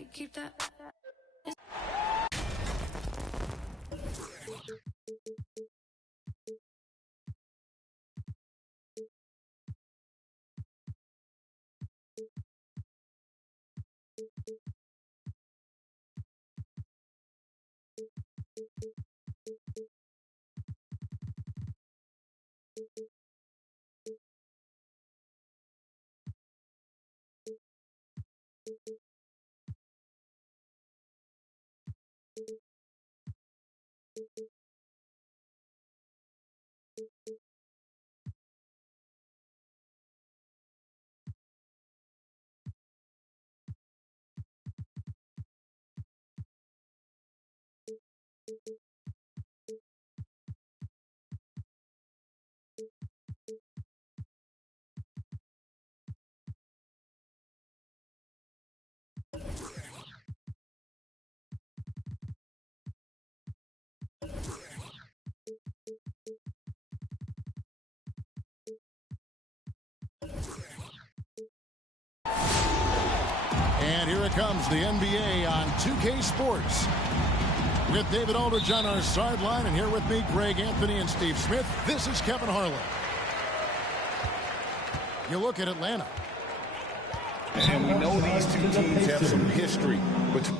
like keep that. And here it comes, the NBA on 2K Sports. With David Aldridge on our sideline, and here with me, Greg Anthony and Steve Smith. This is Kevin Harlan. You look at Atlanta. And we know these two teams have some history between.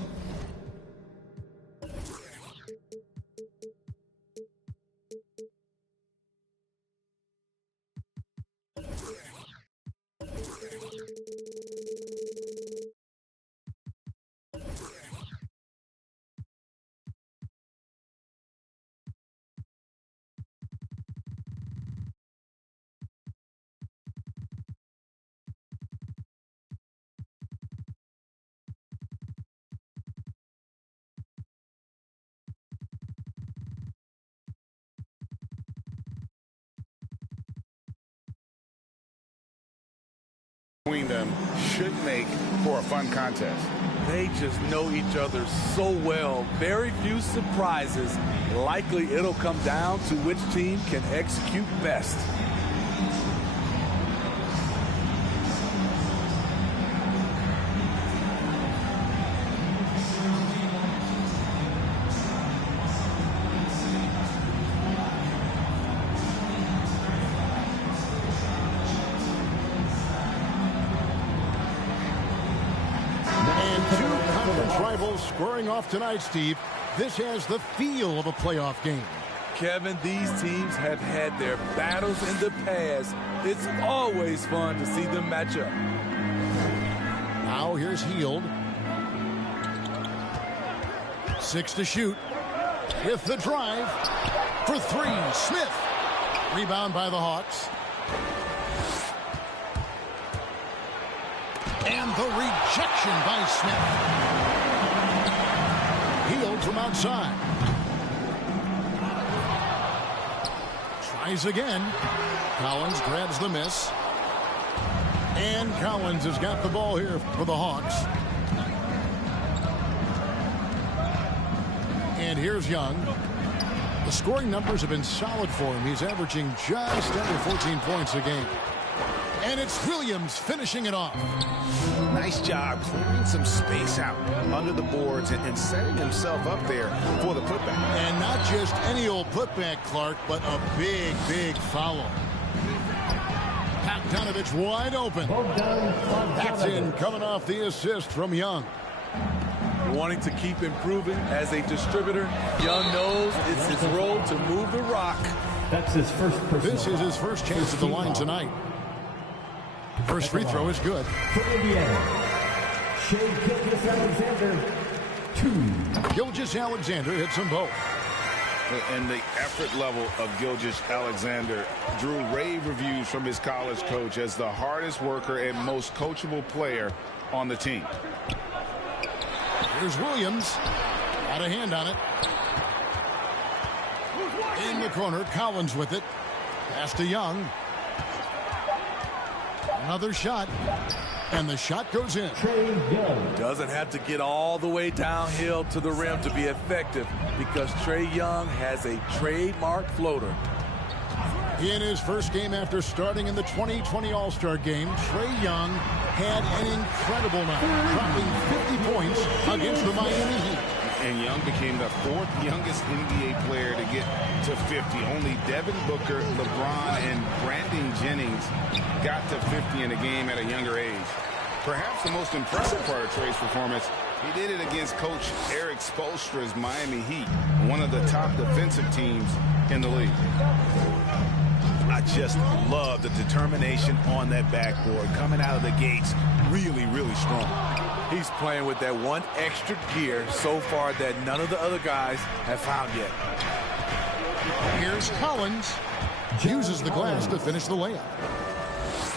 Between them should make for a fun contest. They just know each other so well. Very few surprises. Likely it'll come down to which team can execute best. Squaring off tonight, Steve. This has the feel of a playoff game. Kevin, these teams have had their battles in the past. It's always fun to see them match up. Now here's Hield. 6 to shoot. With the drive. For 3, Smith. Rebound by the Hawks. And the rejection by Smith. Hield from outside. Tries again. Collins grabs the miss. And Collins has got the ball here for the Hawks. And here's Young. The scoring numbers have been solid for him. He's averaging just under 14 points a game. And it's Williams finishing it off. Nice job clearing some space out under the boards and setting himself up there for the putback. And not just any old putback, Clark, but a big, big foul. Bogdanovich wide open. That's in, coming off the assist from Young. Wanting to keep improving as a distributor, Young knows it's his role to move the rock. That's his first personal. This is his first chance at the line tonight. First free throw is good. For Indiana, Shea Gilgeous-Alexander, 2. Gilgeous-Alexander hits them both. And the effort level of Gilgeous-Alexander drew rave reviews from his college coach as the hardest worker and most coachable player on the team. Here's Williams. Got a hand on it. In the corner, Collins with it. Pass to Young. Another shot, and the shot goes in. Doesn't have to get all the way downhill to the rim to be effective because Trae Young has a trademark floater. In his first game after starting in the 2020 All-Star game, Trae Young had an incredible night, dropping 50 points against the Miami Heat. And Young became the 4th youngest NBA player to get to 50. Only Devin Booker, LeBron, and Brandon Jennings got to 50 in a game at a younger age. Perhaps the most impressive part of Trey's performance, he did it against Coach Eric Spoelstra's Miami Heat, one of the top defensive teams in the league. I just love the determination on that backboard, coming out of the gates really, really strong. He's playing with that one extra gear so far that none of the other guys have found yet. Here's Collins. Uses the glass to finish the layup.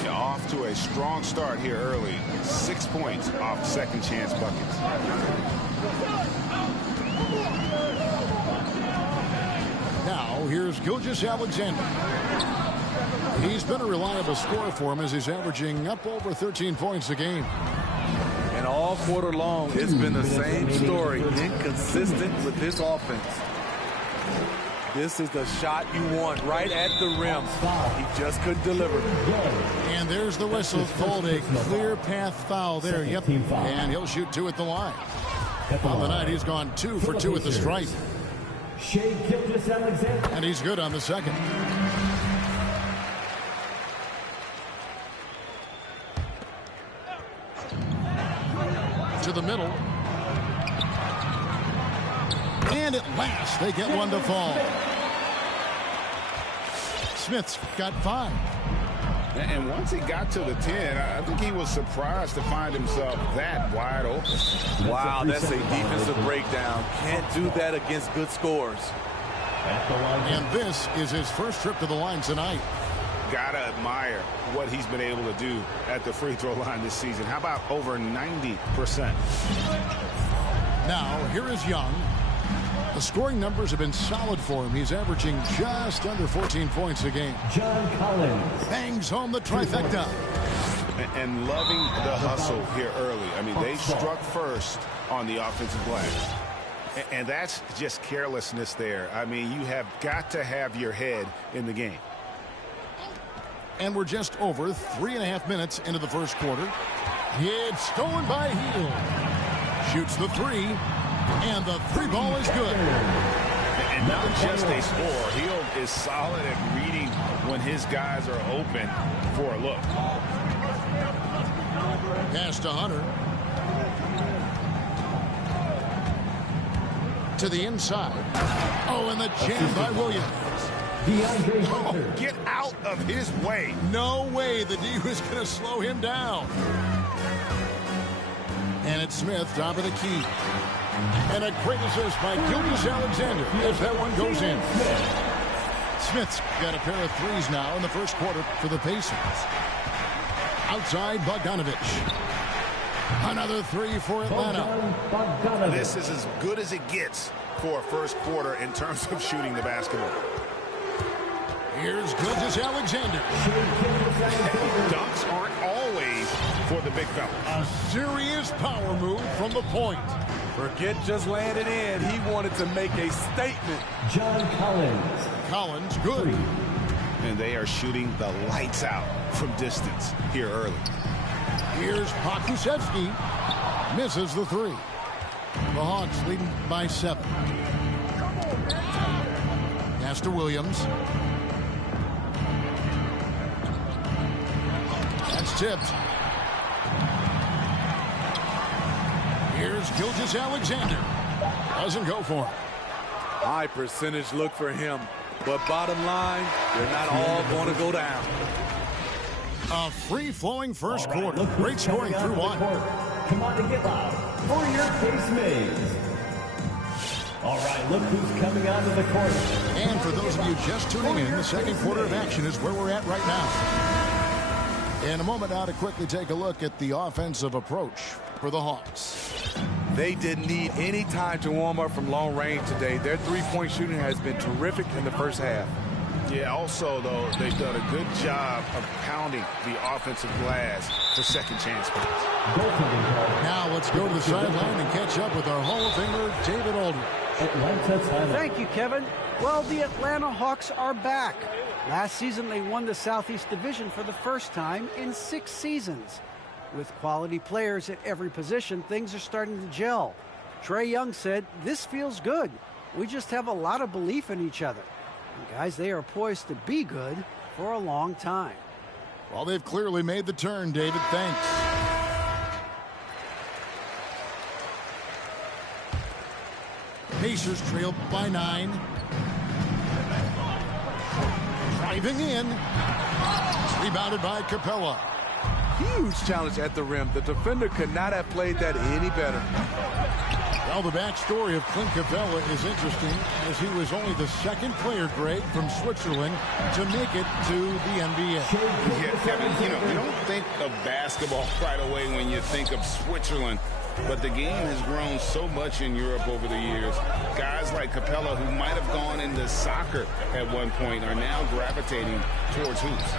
Yeah, off to a strong start here early. 6 points off second chance buckets. Now here's Gilgeous-Alexander. He's been a reliable scorer for him as he's averaging up over 13 points a game. And all quarter long, it's been the same story. Inconsistent with this offense. This is the shot you want right at the rim. He just couldn't deliver. And there's the whistle called a clear path foul there. Yep. And he'll shoot 2 at the line. On the night, he's gone 2 for 2 at the stripe. And he's good on the second. To the middle. And at last, they get one to fall. Smith's got 5. And once he got to the 10, I think he was surprised to find himself that wide open. Wow, that's a defensive breakdown. Can't do that against good scores. And this is his first trip to the line tonight. Gotta admire what he's been able to do at the free throw line this season. How about over 90%? Now, here is Young. The scoring numbers have been solid for him. He's averaging just under 14 points a game. John Collins Bangs home the trifecta. And loving the hustle here early. I mean, they struck first on the offensive glass. And that's just carelessness there. I mean, you have got to have your head in the game. And we're just over 3.5 minutes into the first quarter. It's stolen by Hield. Shoots the 3. And the 3 ball is good. And not just a score. Hield is solid at reading when his guys are open for a look. Pass to Hunter. To the inside. Oh, and the jam by Williams. Oh, get out of his way. No way the D was going to slow him down. And it's Smith, top of the key. And a great assist by Gilgeous-Alexander as that one goes in. Smith's got a pair of 3s now in the first quarter for the Pacers. Outside, Bogdanovich. Another 3 for Atlanta. This is as good as it gets for a first quarter in terms of shooting the basketball. Here's Gilgeous-Alexander. Dunks aren't always for the big fella. A serious power move from the point. Forget just landing in. He wanted to make a statement. John Collins. Collins, good. 3. And they are shooting the lights out from distance here early. Here's Pokusevski. Misses the 3. The Hawks leading by 7. Pass to Williams. That's tipped. Here's Gilgeous-Alexander. Doesn't go for him. High percentage look for him. But bottom line, they're not all going to go down. A free-flowing first quarter. Great scoring through 1. Come on to get loud for your Case Mays. All right, look who's coming onto the court. And for those of you just tuning in, the second quarter of action is where we're at right now. In a moment now to quickly take a look at the offensive approach for the Hawks. They didn't need any time to warm up from long range today. Their three-point shooting has been terrific in the first half. Yeah, also, though, they've done a good job of pounding the offensive glass for second chance points. Now let's go to the sideline and catch up with our Hall of Famer, David Aldridge. Thank you, Kevin. Well, the Atlanta Hawks are back. Last season, they won the Southeast Division for the first time in 6 seasons. With quality players at every position, things are starting to gel. Trae Young said, "This feels good. We just have a lot of belief in each other." And guys, they are poised to be good for a long time. Well, they've clearly made the turn, David. Thanks. Pacers trail by 9. Driving in. Rebounded by Capella. Huge challenge at the rim. The defender could not have played that any better. Well, the backstory of Clint Capella is interesting, as he was only the second player, Greg, from Switzerland to make it to the NBA. Yeah, Kevin, you don't think of basketball right away when you think of Switzerland, but the game has grown so much in Europe over the years. Guys like Capella, who might have gone into soccer at one point, are now gravitating towards hoops.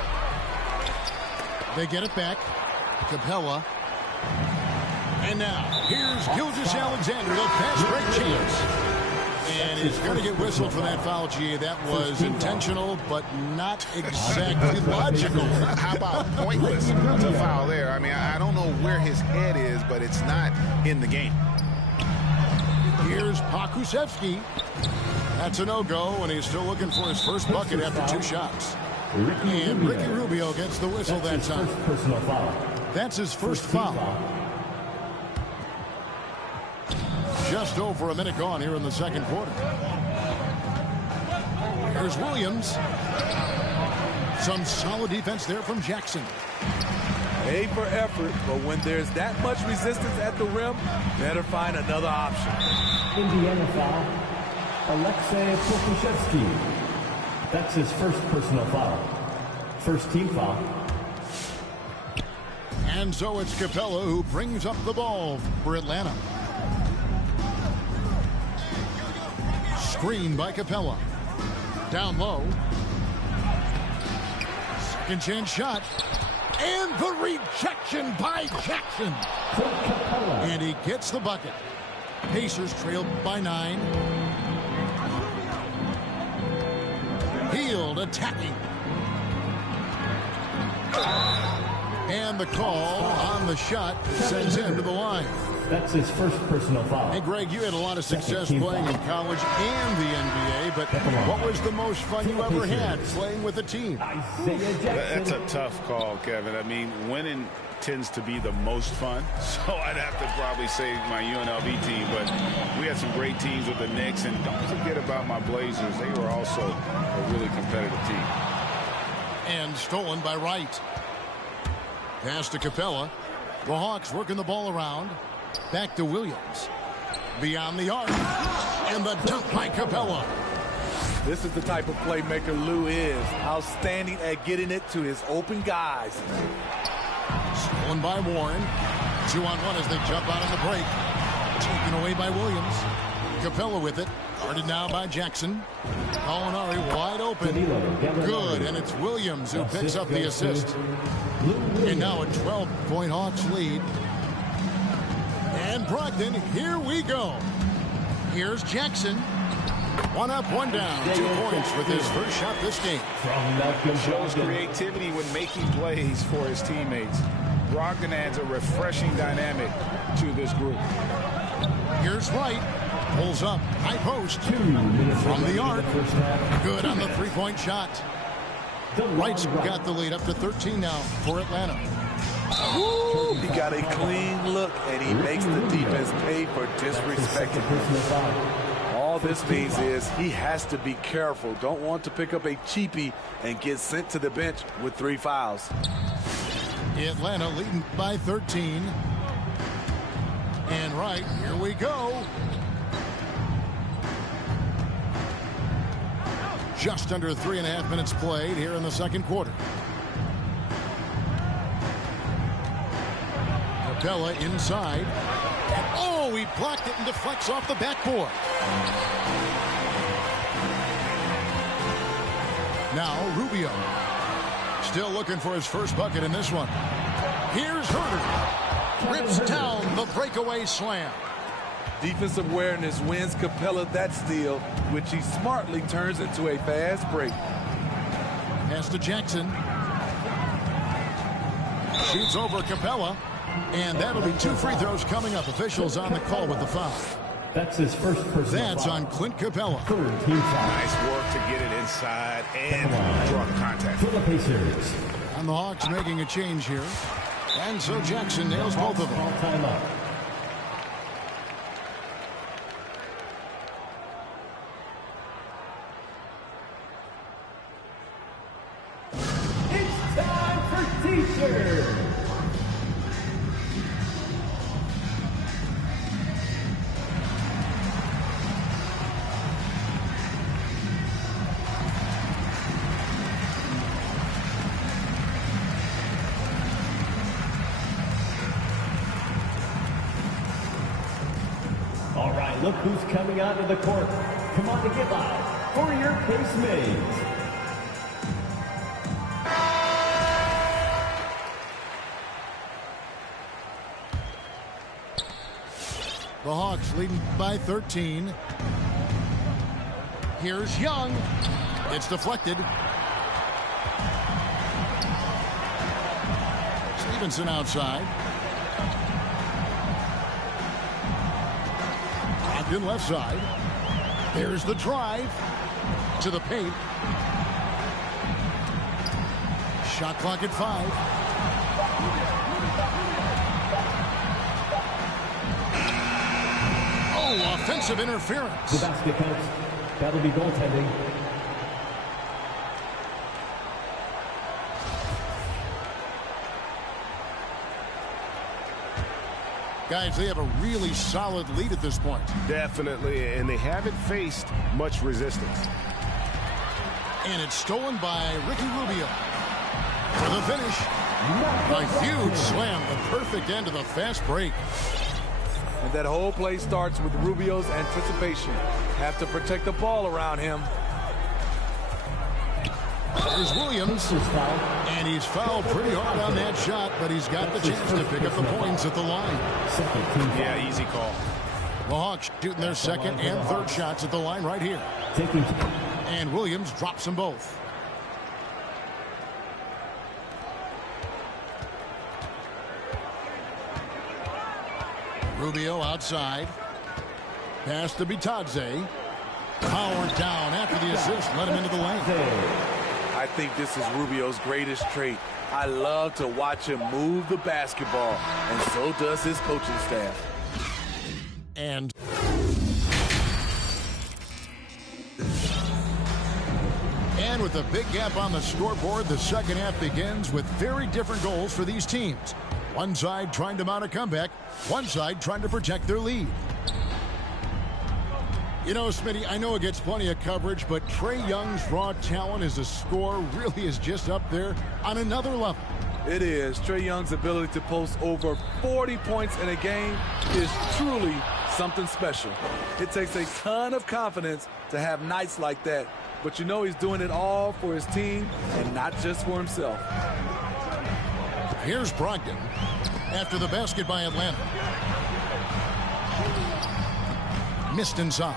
They get it back. Capella. And now, here's Gilgeous-Alexander, the fast break chance. And he's going to get whistled for that foul, G. That was intentional, but not exactly logical. How about pointless to foul there? I mean, I don't know where his head is, but it's not in the game. Here's Pokusevski. That's a no-go, and he's still looking for his first bucket after 2 shots. And Ricky Rubio gets the whistle that time. That's his first foul. Just over a minute gone here in the second quarter. Here's Williams. Some solid defense there from Jackson. A for effort, but when there's that much resistance at the rim, better find another option. Indiana foul, Alexei Pokusevski. That's his first personal foul. First team foul. And so it's Capella who brings up the ball for Atlanta. Screen by Capella. Down low. Second chance shot. And the rejection by Jackson. And he gets the bucket. Pacers trailed by 9. Hield attacking. And the call on the shot sends him to the line. That's his first personal foul. Hey, Greg, you had a lot of success playing in college and the NBA, but what was the most fun you ever had playing with a team? That's a tough call, Kevin. I mean, winning tends to be the most fun, so I'd have to probably say my UNLV team, but we had some great teams with the Knicks, and don't forget about my Blazers. They were also a really competitive team. And stolen by Wright. Pass to Capella. The Hawks working the ball around. Back to Williams. Beyond the arc. And the dunk by Capella. This is the type of playmaker Lou is. Outstanding at getting it to his open guys. Stolen by Warren. 2-on-1 as they jump out on the break. Taken away by Williams. Capella with it. Guarded now by Jackson. Molinari wide open. Good, and it's Williams who picks up the assist. And now a 12-point Hawks lead. And Brogdon, here we go. Here's Jackson. 1 up, 1 down. 2 points with his first shot this game. Shows creativity when making plays for his teammates. Brogdon adds a refreshing dynamic to this group. Here's Wright. Pulls up. High post. From the arc. Good on the 3-point shot. Wright's got the lead up to 13 now for Atlanta. Woo! He got a clean look, and he makes the defense pay for disrespecting him. All this means is he has to be careful. Don't want to pick up a cheapie and get sent to the bench with 3 fouls. Atlanta leading by 13. And Wright, here we go. Just under 3.5 minutes played here in the second quarter. Capella inside. And oh, he blocked it and deflects off the backboard. Now Rubio. Still looking for his first bucket in this one. Here's Herter. Rips down the breakaway slam. Defensive awareness wins Capella that steal, which he smartly turns into a fast break. Pass to Jackson. Shoots over Capella. And that'll be 2 free throws coming up. Officials on the call with the foul. That's his first personal That's foul. on Clint Capella. Third team foul. Nice work to get it inside and draw contact. For the Pacers. And the Hawks making a change here. And so Jackson nails both of them. Call timeout. It's time for T-shirts. All right, look who's coming onto the court. Come on to get live for your case mates. The Hawks leading by 13. Here's Young. It's deflected. Stevenson outside. Ogden left side. There's the drive to the paint. Shot clock at 5. Oh, offensive interference. The basket counts. That'll be goaltending. Guys, they have a really solid lead at this point. Definitely, and they haven't faced much resistance. And it's stolen by Ricky Rubio. For the finish, a huge slam, the perfect end of the fast break. And that whole play starts with Rubio's anticipation. Have to protect the ball around him. There's Williams, and he's fouled pretty hard on that shot, but he's got the chance to pick up the points at the line. Yeah, easy call. The Hawks shooting their second and third shots at the line right here. And Williams drops them both. Rubio outside. Pass to Bitadze. Powered down after the assist. Let him into the lane. I think this is Rubio's greatest trait. I love to watch him move the basketball, and so does his coaching staff. And with a big gap on the scoreboard, the second half begins with very different goals for these teams. One side trying to mount a comeback, one side trying to protect their lead. You know, Smitty, I know it gets plenty of coverage, but Trae Young's raw talent as a scorer really is just up there on another level. It is. Trae Young's ability to post over 40 points in a game is truly something special. It takes a ton of confidence to have nights like that, but you know he's doing it all for his team and not just for himself. Here's Brogdon after the basket by Atlanta. Missed inside.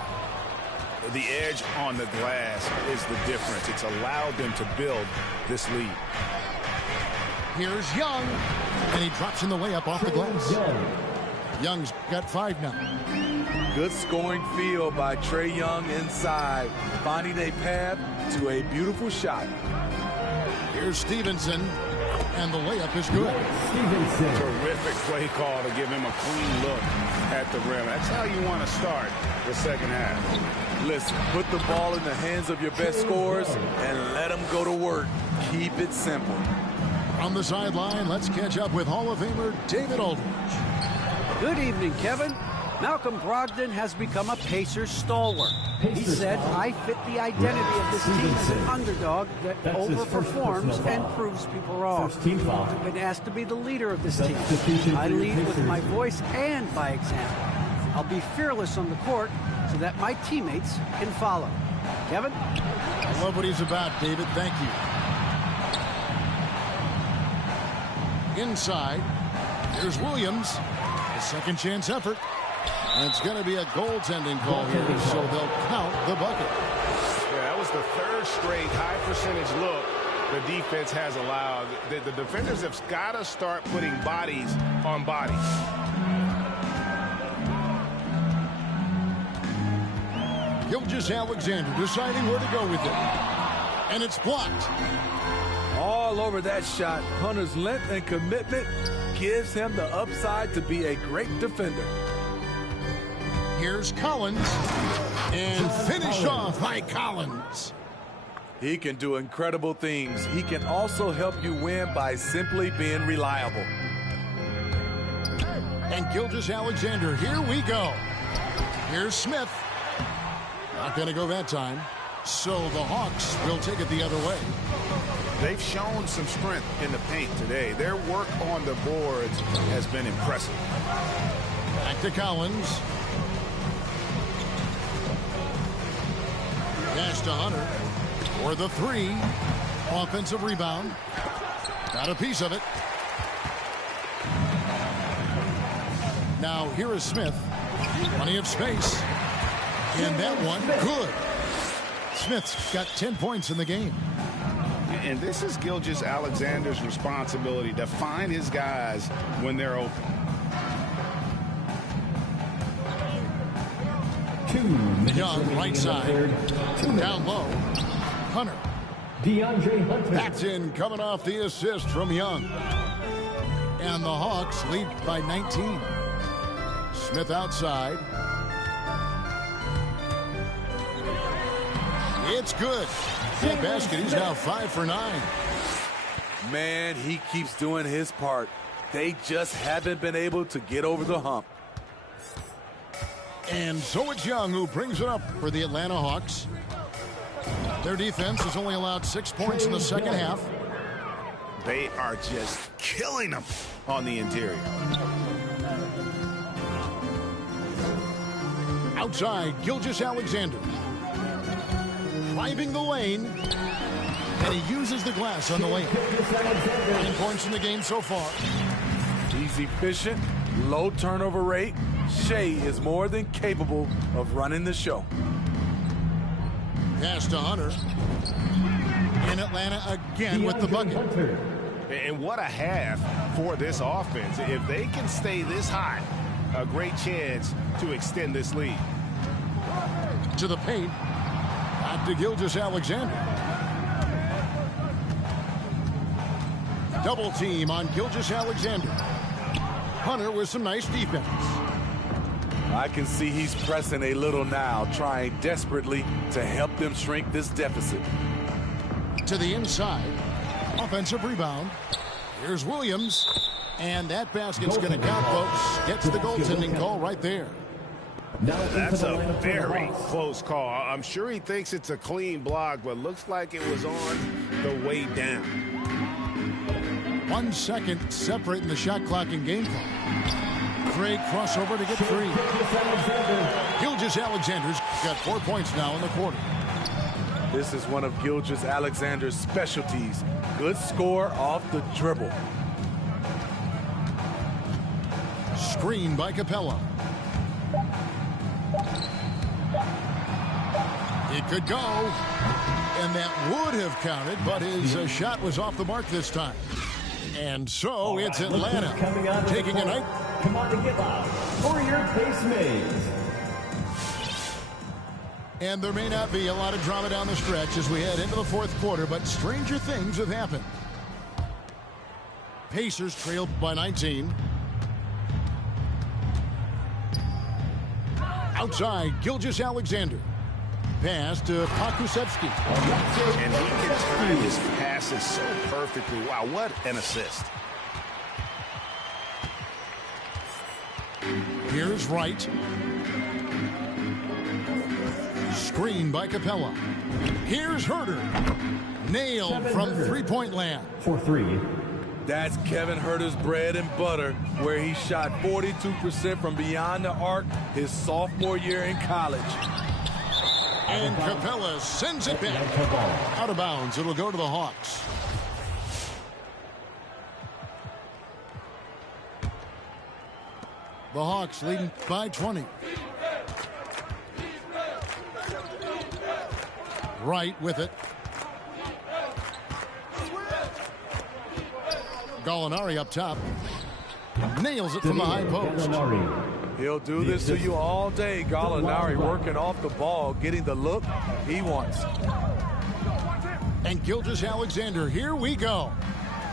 The edge on the glass is the difference. It's allowed them to build this lead. Here's Young, and he drops in the layup off the glass. Young's got 5 now. Good scoring field by Trae Young inside, finding a path to a beautiful shot. Here's Stevenson, and the layup is good. Terrific play call to give him a clean look at the rim. That's how you want to start the second half. Listen, put the ball in the hands of your best scorers and let them go to work. Keep it simple. On the sideline, let's catch up with Hall of Famer David Aldridge. Good evening, Kevin. Malcolm Brogdon has become a Pacers stalwart. He said, I fit the identity of this team as an underdog that overperforms and proves people wrong. I've been asked to be the leader of this team. I lead with my voice and by example. I'll be fearless on the court so that my teammates can follow. Kevin? I love what he's about, David. Thank you. Inside, here's Williams. A second chance effort. And it's going to be a goaltending call here, so they'll count the bucket. Yeah, that was the third straight high percentage look the defense has allowed. The defenders have got to start putting bodies on bodies. Gilgeous-Alexander deciding where to go with it. And it's blocked. All over that shot. Hunter's length and commitment gives him the upside to be a great defender. Here's Collins. And finished off by Collins. He can do incredible things. He can also help you win by simply being reliable. And Gilgeous-Alexander, here we go. Here's Smith. Not going to go that time. So the Hawks will take it the other way. They've shown some strength in the paint today. Their work on the boards has been impressive. Back to Collins. Pass to Hunter. For the three. Offensive rebound. Got a piece of it. Now here is Smith. Plenty of space. And that one, good. Smith's got 10 points in the game. And this is Gilgeous-Alexander's responsibility to find his guys when they're open. Young, right side. Down low. Hunter. DeAndre Hunter. That's in, coming off the assist from Young. And the Hawks lead by 19. Smith outside. It's good. That basket, he's now 5 for 9. Man, he keeps doing his part. They just haven't been able to get over the hump. And so it's Young who brings it up for the Atlanta Hawks. Their defense has only allowed 6 points in the second half. They are just killing them on the interior. Outside, Gilgeous-Alexander. Driving the lane. And he uses the glass on the lane. 9 points in the game so far. He's efficient, low turnover rate. Shea is more than capable of running the show. Pass to Hunter. In Atlanta again with the bucket. And what a half for this offense. If they can stay this hot, a great chance to extend this lead. To the paint. Back to Gilgeous-Alexander. Double team on Gilgeous-Alexander. Hunter with some nice defense. I can see he's pressing a little now, trying desperately to help them shrink this deficit. To the inside. Offensive rebound. Here's Williams. And that basket's going to count, folks. Gets the goaltending call right there. That's a very close call. I'm sure he thinks it's a clean block, but looks like it was on the way down. 1 second separating the shot clock and game clock. Great crossover to get 3. Gilgeous-Alexander's got 4 points now in the quarter. This is one of Gilgeous-Alexander's specialties. Good score off the dribble. Screen by Capella. It could go. And that would have counted, but his shot was off the mark this time. And so it's Atlanta taking a night. Come on and get loud for your pace mates. And there may not be a lot of drama down the stretch as we head into the fourth quarter, but stranger things have happened. Pacers trail by 19. Outside, Gilgeous-Alexander. Pass to Pakusevsky. And he can time his passes so perfectly. Wow, what an assist. Here's Wright. Screen by Capella. Here's Herter. Nailed from three-point land. For 3. That's Kevin Herter's bread and butter, where he shot 42% from beyond the arc his sophomore year in college. And Capella sends it back. Out of bounds. It'll go to the Hawks. The Hawks leading by 20. Wright with it. Gallinari up top. Nails it from the high post. He'll do this to you all day. Gallinari working off the ball, getting the look he wants. And Gilgeous-Alexander, here we go.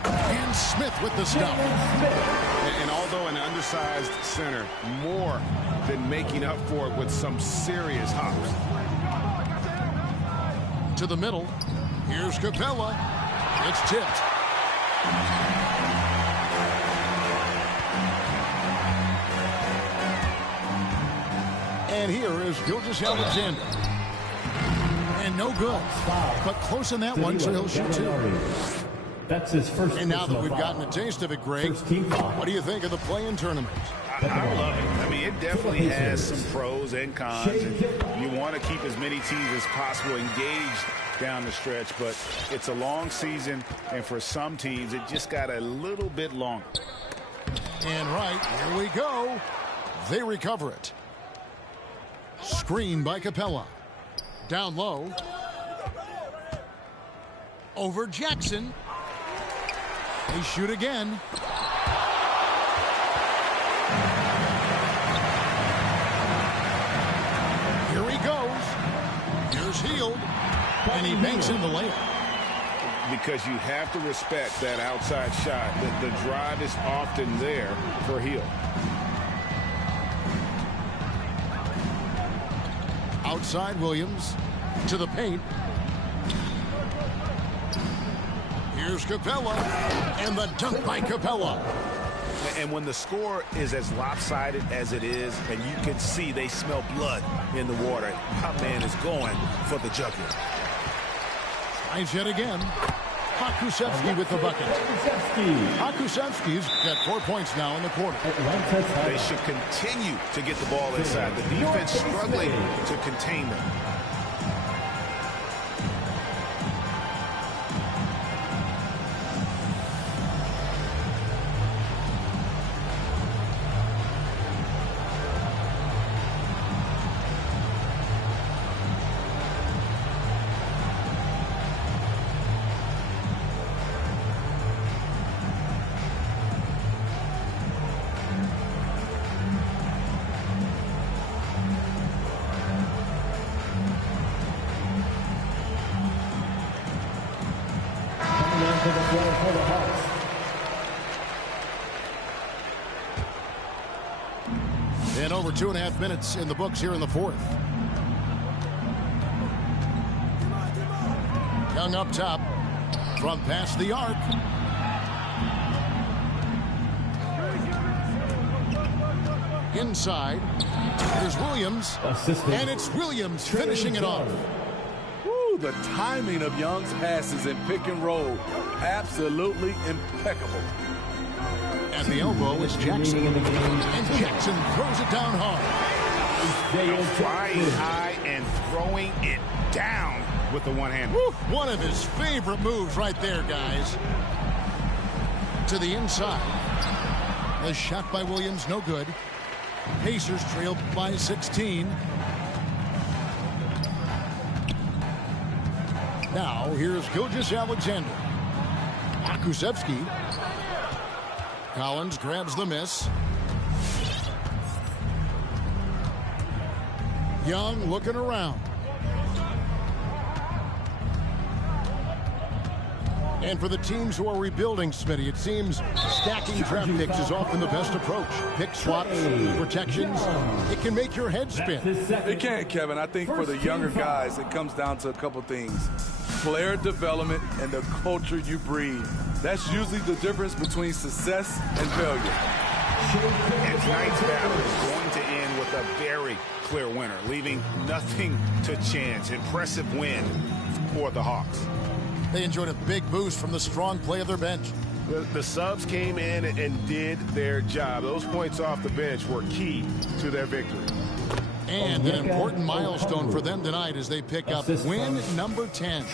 And Smith with the stop. And although an undersized center, more than making up for it with some serious hops. To the middle. Here's Capella. It's tipped. And here is Gilgeous-Alexander. And no good. But close in that one, so he'll shoot two. That's his first. And now that we've gotten a taste of it, Greg, what do you think of the play-in tournament? I love it. I mean, it definitely has some pros and cons. And you want to keep as many teams as possible engaged down the stretch, but it's a long season, and for some teams, it just got a little bit longer. And right, here we go. They recover it. Screen by Capella. Down low. Over Jackson. They shoot again. Here he goes. Here's Hield. And he banks in the layup. Because you have to respect that outside shot. The drive is often there for Hield. Outside Williams to the paint. Here's Capella, and the dunk by Capella. And when the score is as lopsided as it is, and you can see they smell blood in the water, my man is going for the jugular. Tries yet again. Hakusevsky with the bucket. Hakusevsky's got 4 points now in the quarter. They should continue to get the ball inside. The defense struggling to contain them. And over 2.5 minutes in the books here in the fourth. Young up top. From past the arc. Inside. There's Williams. And it's Williams finishing it off. Woo, the timing of Young's passes in pick and roll, absolutely impeccable. At the elbow is Jackson. And Jackson throws it down hard. Flying high and throwing it down with the one-hand. One of his favorite moves right there, guys. To the inside. The shot by Williams, no good. Pacers trailed by 16. Now, here's Gilgeous-Alexander. Hakusevsky. Collins grabs the miss. Young looking around. And for the teams who are rebuilding, Smitty, it seems stacking draft picks is often the best approach. Pick swaps, protections, it can make your head spin. It can, Kevin. I think for the younger guys, it comes down to a couple things. Player development and the culture you breed. That's usually the difference between success and failure. And tonight's battle is going to end with a very clear winner, leaving nothing to chance. Impressive win for the Hawks. They enjoyed a big boost from the strong play of their bench. The subs came in and did their job. Those points off the bench were key to their victory. And an important milestone for them tonight as they pick up win number 10.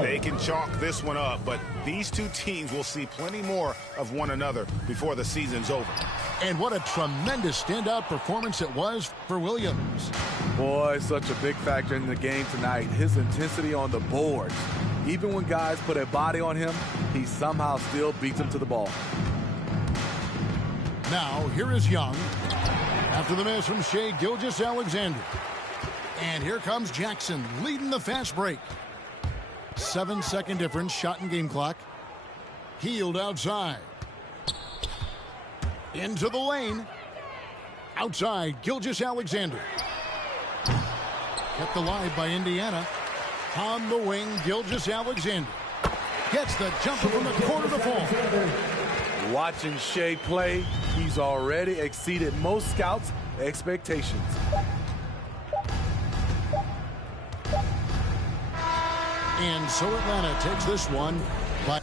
They can chalk this one up, but these two teams will see plenty more of one another before the season's over. And what a tremendous standout performance it was for Williams. Boy, such a big factor in the game tonight. His intensity on the boards, Even when guys put a body on him, he somehow still beats them to the ball. Now, here is Young. After the miss from Shai Gilgeous-Alexander. And here comes Jackson leading the fast break. 7-second difference, shot and game clock. Healed outside. Into the lane. Outside, Gilgeous-Alexander. Kept alive by Indiana. On the wing, Gilgeous-Alexander. Gets the jumper from the corner to fall. Watching Shai play, he's already exceeded most scouts' expectations. And so Atlanta takes this one by